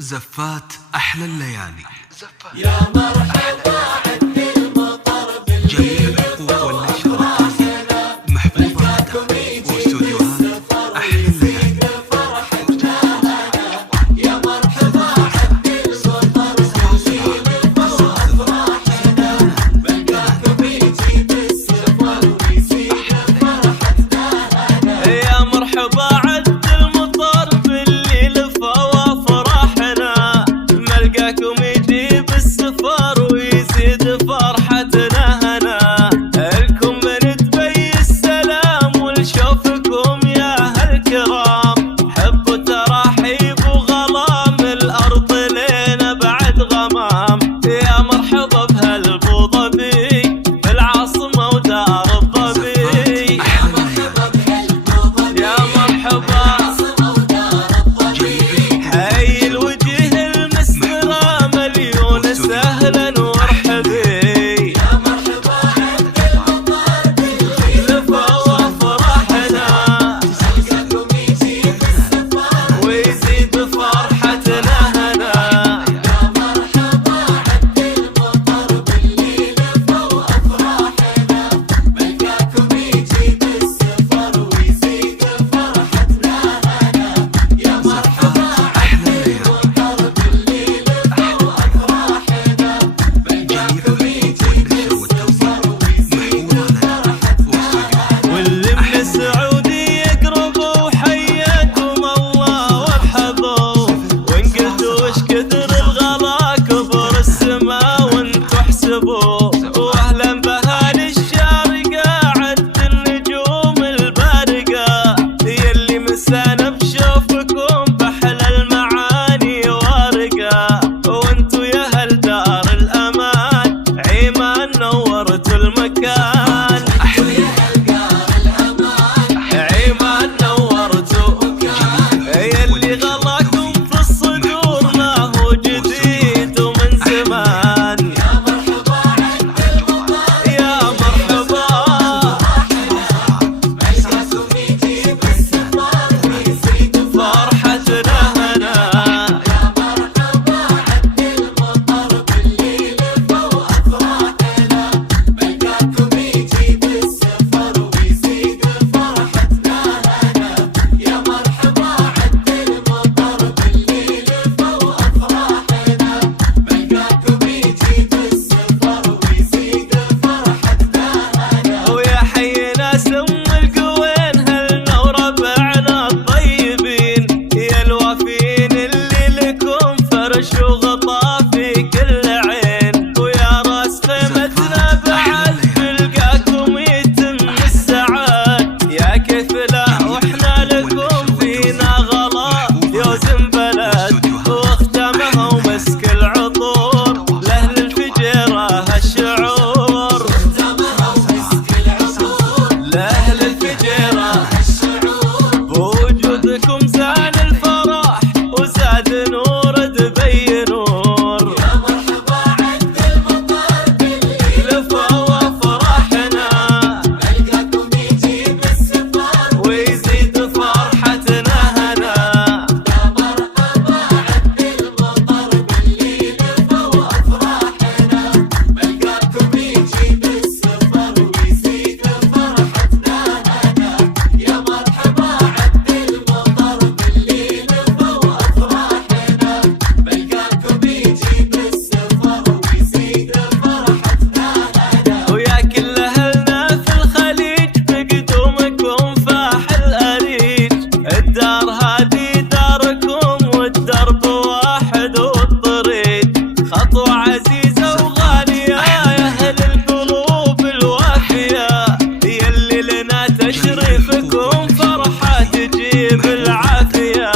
زفات أحلى الليالي. يا مرحبا عد المطر جميع الحقوق والنشر محفوظة واستوديوهات أحلى الليالي. يا مرحبا عد المطر افراحنا بلقاكم يجيب السفر ويزيد فرحتنا. يا مرحبا عد المطر بالليل فوا فرحنا ملقاكم يجيب السفر ويزيد فرحتنا هنا. لكم من تبي السلام ولشوفكم يا اهل الكرام حب تراحيب وغلام الارض لينا بعد غمام. يا مرحبا بهالابو ظبي بالعاصمه ودار الظبي. يا مرحبا حي الوجه المسمرة مليون سهلا وارحبي. يا مرحبا عد المطر لفا وفرحنا بلقاكم يجيب السفر ويزيد فرحتنا هنا. يا مرحبا عد المطر بالليل فوق افراحنا بلقاكم يجيب السفر ويزيد فرحتنا هنا. يا مرحبا عد المطر بالليل فوق افراحنا بلقاكم يجيب السفر ويزيد فرحتنا. واللي من السعودي يقربوا حياكم الله وارحبوا. وان قلتوا وش كثر الغلا كبر السما وانتوا احسبوا. واهلا باهالي الشارقه عد النجوم البارقه يلي مسانا بشوفكم باحلى المعاني وارقه. وانتوا يا اهل دار الامان عيمان نورتوا المكان. عيمان نورتوا يلي غلاكم في الصدور ما هو جديد ومن زمان. يا مرحبا عد المطر يا مرحبا بلقاكم يجيب السفر ويزيد فرحتنا هنا. يا مرحبا عد المطر بالليل فوق افراحنا بلقاكم يجيب السفر ويزيد فرحتنا هنا. يا مرحبا عد المطر بالليل فوق افراحنا بلقاكم يجيب السفر ويزيد فرحتنا هنا. ويا حي ناس القوين هلنا وربعنا الطيبين يا الوافين اللي لكم فرش وغطا في كل عين. ويا راس خيمتنا بعد تلقاكم يتم السعاد. يا كيف لا واحنا لكم فينا غلا يوزن بلد واختامها ومسك العطور لاهل الفجيره هالشعور. لأهل الفجيرة بوجودكم زان الفرح وزاد نور دبي نور. يا مرحبا عد المطر بالليل لفا وفرحنا بلقاكم يجيب السفر ويزيد فرحتنا هنا. يا مرحبا عد المطر بالليل فوق افراحنا بلقاكم يجيب السفر ويزيد فرحتنا هنا. يا مرحبا عد المطر بالليل فوق افراحنا بلقاكم يجيب السفر ويزيد فرحتنا هنا. ويا كل أهلنا في الخليج بقدومكم فاح الأريج. الدار هذه داركم والدرب واحد والطريق خطوة عزيزة وغالية يا أهل القلوب الوافية يلي لنا تشريفكم فرحة تجيب العافية.